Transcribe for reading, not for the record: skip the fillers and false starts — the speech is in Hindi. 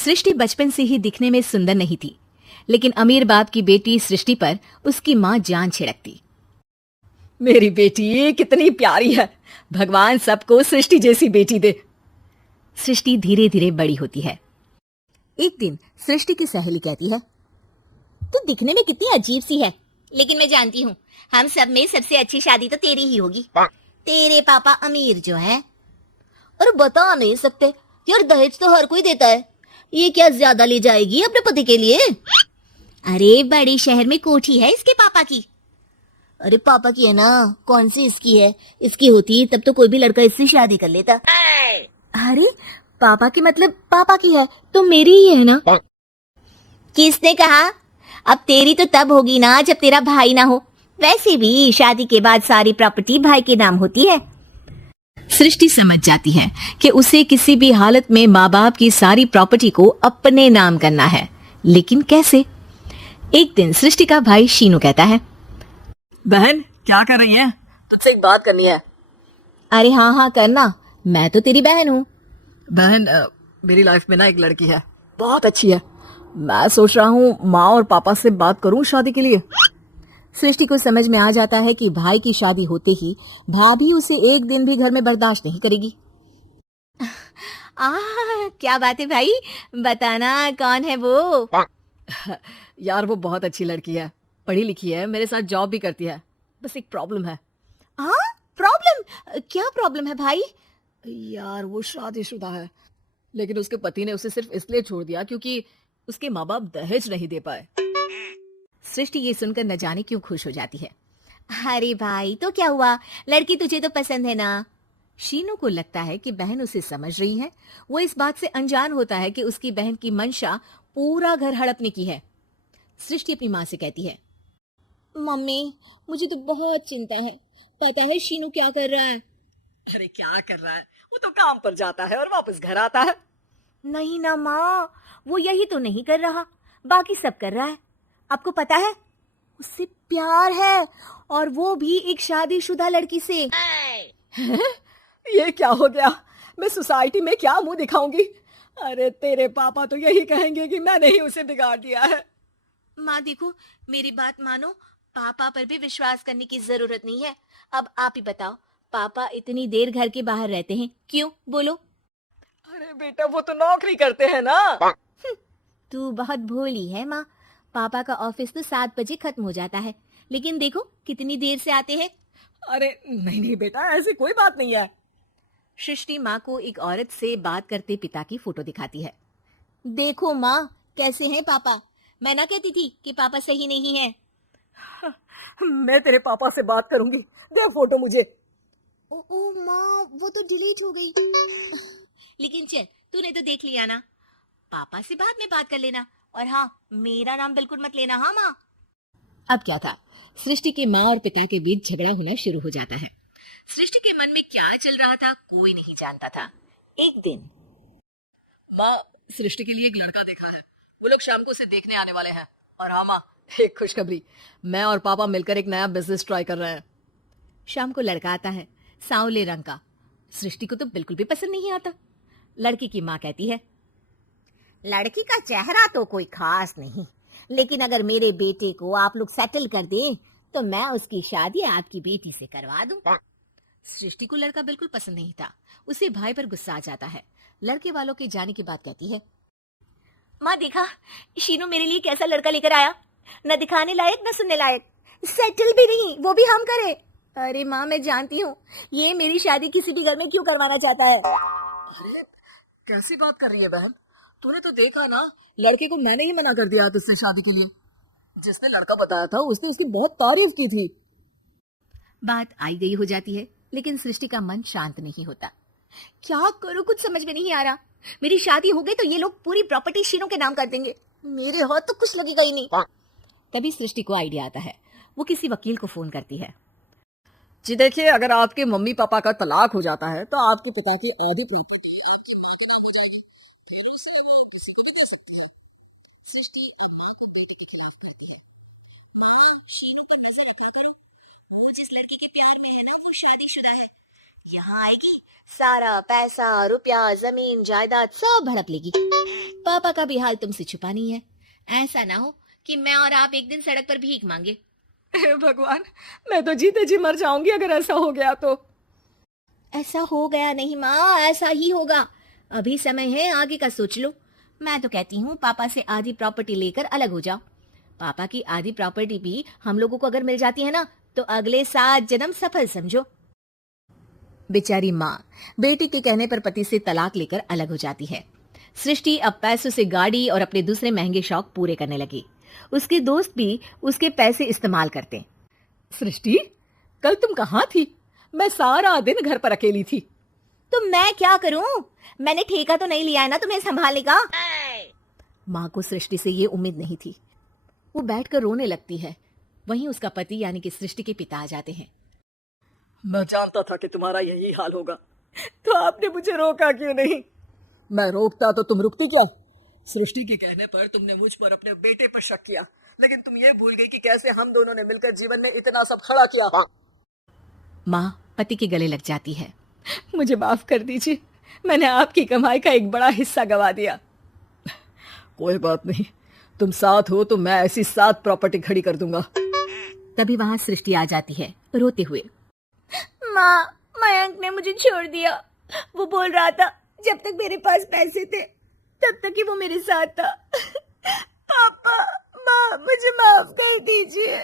सृष्टि बचपन से ही दिखने में सुंदर नहीं थी, लेकिन अमीर बाप की बेटी सृष्टि पर उसकी माँ जान छिड़कती। मेरी बेटी कितनी प्यारी है, भगवान सबको सृष्टि जैसी बेटी दे। सृष्टि धीरे धीरे बड़ी होती है। एक दिन सृष्टि की सहेली कहती है, तू दिखने में कितनी अजीब सी है, लेकिन मैं जानती हूँ हम सब में सबसे अच्छी शादी तो तेरी ही होगी। तेरे पापा अमीर जो है। और बता नहीं सकते यार, दहेज तो हर कोई देता है, ये क्या ज्यादा ले जाएगी अपने पति के लिए? अरे बड़े शहर में कोठी है इसके पापा की। अरे पापा की है ना, कौन सी इसकी है? इसकी होती तब तो कोई भी लड़का इससे शादी कर लेता। अरे पापा की मतलब पापा की है तो मेरी ही है ना? किसने कहा? अब तेरी तो तब होगी ना जब तेरा भाई ना हो। वैसे भी शादी के बाद सारी प्रॉपर्टी भाई के नाम होती है। सृष्टि समझ जाती है कि उसे किसी भी हालत में माँ बाप की सारी प्रॉपर्टी को अपने नाम करना है, लेकिन कैसे? एक दिन सृष्टि का भाई शीनू कहता है, बहन क्या कर रही हैं? तुझसे एक बात करनी है। अरे हाँ हाँ करना, मैं तो तेरी बहन हूँ। बहन मेरी लाइफ में ना एक लड़की है, बहुत अच्छी है। मैं सोच रहा हूँ माँ और पापा से बात करूँ शादी के लिए। सृष्टि को समझ में आ जाता है कि भाई की शादी होते ही भाभी उसे एक दिन भी घर में बर्दाश्त नहीं करेगी। क्या बात है भाई, बताना कौन है वो? यार वो बहुत अच्छी लड़की है, पढ़ी लिखी है, मेरे साथ जॉब भी करती है। बस एक प्रॉब्लम है। प्रॉब्लम? क्या प्रॉब्लम है भाई? यार वो शादीशुदा है, लेकिन उसके पति ने उसे सिर्फ इसलिए छोड़ दिया क्योंकि उसके माँ बाप दहेज नहीं दे पाए। सृष्टि ये सुनकर न जाने क्यों खुश हो जाती है। अरे भाई तो क्या हुआ, लड़की तुझे तो पसंद है ना? शीनू को लगता है कि बहन उसे समझ रही है। वो इस बात से अनजान होता है कि उसकी बहन की मंशा पूरा घर हड़पने की है। सृष्टि अपनी माँ से कहती है, मम्मी मुझे तो बहुत चिंता है। पता है शीनू क्या कर रहा है? अरे क्या कर रहा है, वो तो काम पर जाता है और वापस घर आता है। नहीं ना माँ, वो यही तो नहीं कर रहा, बाकी सब कर रहा है। आपको पता है उससे प्यार है, और वो भी एक शादीशुदा लड़की से। ये क्या हो गया, मैं सोसाइटी में क्या मुंह दिखाऊंगी? अरे तेरे पापा तो यही कहेंगे कि मैंने ही उसे बिगाड़ दिया है। माँ देखो, मेरी बात मानो, पापा पर भी विश्वास करने की जरूरत नहीं है। अब आप ही बताओ, पापा इतनी देर घर के बाहर रहते हैं क्यों, बोलो? अरे बेटा वो तो नौकरी करते हैं ना। तू बहुत भोली है माँ। पापा का ऑफिस तो 7 बजे खत्म हो जाता है, लेकिन देखो कितनी देर से आते हैं। अरे नहीं नहीं बेटा, ऐसी कोई बात नहीं है। सृष्टि माँ को एक औरत से बात करते पिता की फोटो दिखाती है। देखो माँ कैसे हैं पापा, मैं ना कहती थी कि पापा सही नहीं है। मैं तेरे पापा से बात करूंगी, दे फोटो मुझे। ओ माँ, वो तो डिलीट हो गई। लेकिन चल, तूने तो देख लिया ना, पापा से बाद में बात कर लेना। और हाँ, मेरा नाम बिल्कुल मत लेना। हाँ माँ। अब क्या था, सृष्टि के माँ और पिता के बीच झगड़ा होना शुरू हो जाता है। सृष्टि के मन में क्या चल रहा था कोई नहीं जानता था। एक दिन, माँ सृष्टि के लिए एक लड़का देखा है, वो लोग शाम को उसे देखने आने वाले हैं। और हाँ माँ, एक खुशखबरी, मैं और पापा मिलकर एक नया बिजनेस ट्राई कर रहे हैं। शाम को लड़का आता है, सांवले रंग का। सृष्टि को तो बिल्कुल भी पसंद नहीं आता। लड़की की माँ कहती है, लड़की का चेहरा तो कोई खास नहीं, लेकिन अगर मेरे बेटे को आप लोग सेटल कर दें तो मैं उसकी शादी आपकी बेटी से करवा दूं। सृष्टि को लड़का बिल्कुल पसंद नहीं था। उसे भाई पर गुस्सा आ जाता है। लड़के वालों के जाने की बात कहती है, माँ देखा, शीनू मेरे लिए कैसा लड़का लेकर आया, न दिखाने लायक न सुनने लायक, सेटल भी नहीं, वो भी हम करे। अरे माँ मैं जानती हूँ ये मेरी शादी किसी भी घर में क्यों करवाना चाहता है। अरे कैसी बात कर रही है बहन, तूने तो देखा ना, लड़के को मैंने ही मना कर दिया तुझसे शादी के लिए। जिसने लड़का बताया था उसने उसकी बहुत तारीफ की थी। बात आई गई हो जाती है, लेकिन सृष्टि का मन शांत नहीं होता। क्या करूँ कुछ समझ में नहीं आ रहा। मेरी शादी हो गई तो ये लोग पूरी प्रॉपर्टी शीनू के नाम कर देंगे, मेरे हाथ तो कुछ लगेगा ही नहीं। तभी सृष्टि को आइडिया आता है। वो किसी वकील को फोन करती है। जी देखिए, अगर आपके मम्मी पापा का तलाक हो जाता है तो आपके पिता की आधी प्रॉपर्टी। जिस लड़की के प्यार में है ना वो शादीशुदा है, यहाँ आएगी, सारा पैसा, रुपया, जमीन, जायदाद सब भड़प लेगी। पापा का भी हाल तुमसे छुपा नहीं है। ऐसा ना हो कि मैं और आप एक दिन सड़क पर भीख मांगे। हे भगवान, मैं तो जीते जी मर जाऊंगी अगर ऐसा हो गया तो। ऐसा हो गया नहीं माँ, ऐसा ही होगा। अभी समय है, आगे का सोच लो। मैं तो कहती हूँ पापा से आधी प्रॉपर्टी लेकर अलग हो जाओ। पापा की आधी प्रॉपर्टी भी हम लोगों को अगर मिल जाती है ना, तो अगले 7 जन्म सफल समझो। बेचारी माँ बेटी के कहने पर पति से तलाक लेकर अलग हो जाती है। सृष्टि अब पैसों से गाड़ी और अपने दूसरे महंगे शौक पूरे करने लगी। उसके दोस्त भी उसके पैसे इस्तेमाल करते। सृष्टि, कल तुम कहाँ थी? मैं सारा दिन घर पर अकेली थी। तो मैं क्या करूं? मैंने ठेका तो नहीं लिया है ना तुम्हें संभालने का। माँ को सृष्टि से ये उम्मीद नहीं थी। वो बैठकर रोने लगती है। वहीं उसका पति यानी कि सृष्टि के पिता आ जाते हैं। मैं जानता था कि तुम्हारा यही हाल होगा, तो आपने मुझे रोका क्यों नहीं? मैं रोकता तो तुम रुकती क्या? सृष्टि के कहने पर तुमने मुझ पर अपने बेटे पर शक किया, लेकिन तुम ये भूल गई कि कैसे हम दोनों ने मिलकर जीवन में इतना सब खड़ा किया। माँ पति के गले लग जाती है। मुझे माफ कर दीजिए, मैंने आपकी कमाई का एक बड़ा हिस्सा गवा दिया। कोई बात नहीं, तुम साथ हो तो मैं ऐसी 7 प्रॉपर्टी खड़ी कर दूंगा। तभी वहां सृष्टि आ जाती है रोते हुए। माँ, मयंक ने मुझे छोड़ दिया। वो बोल रहा था जब तक मेरे पास पैसे थे तब तक ही वो मेरे साथ था। पापा, माँ, मुझे माफ कर दीजिए।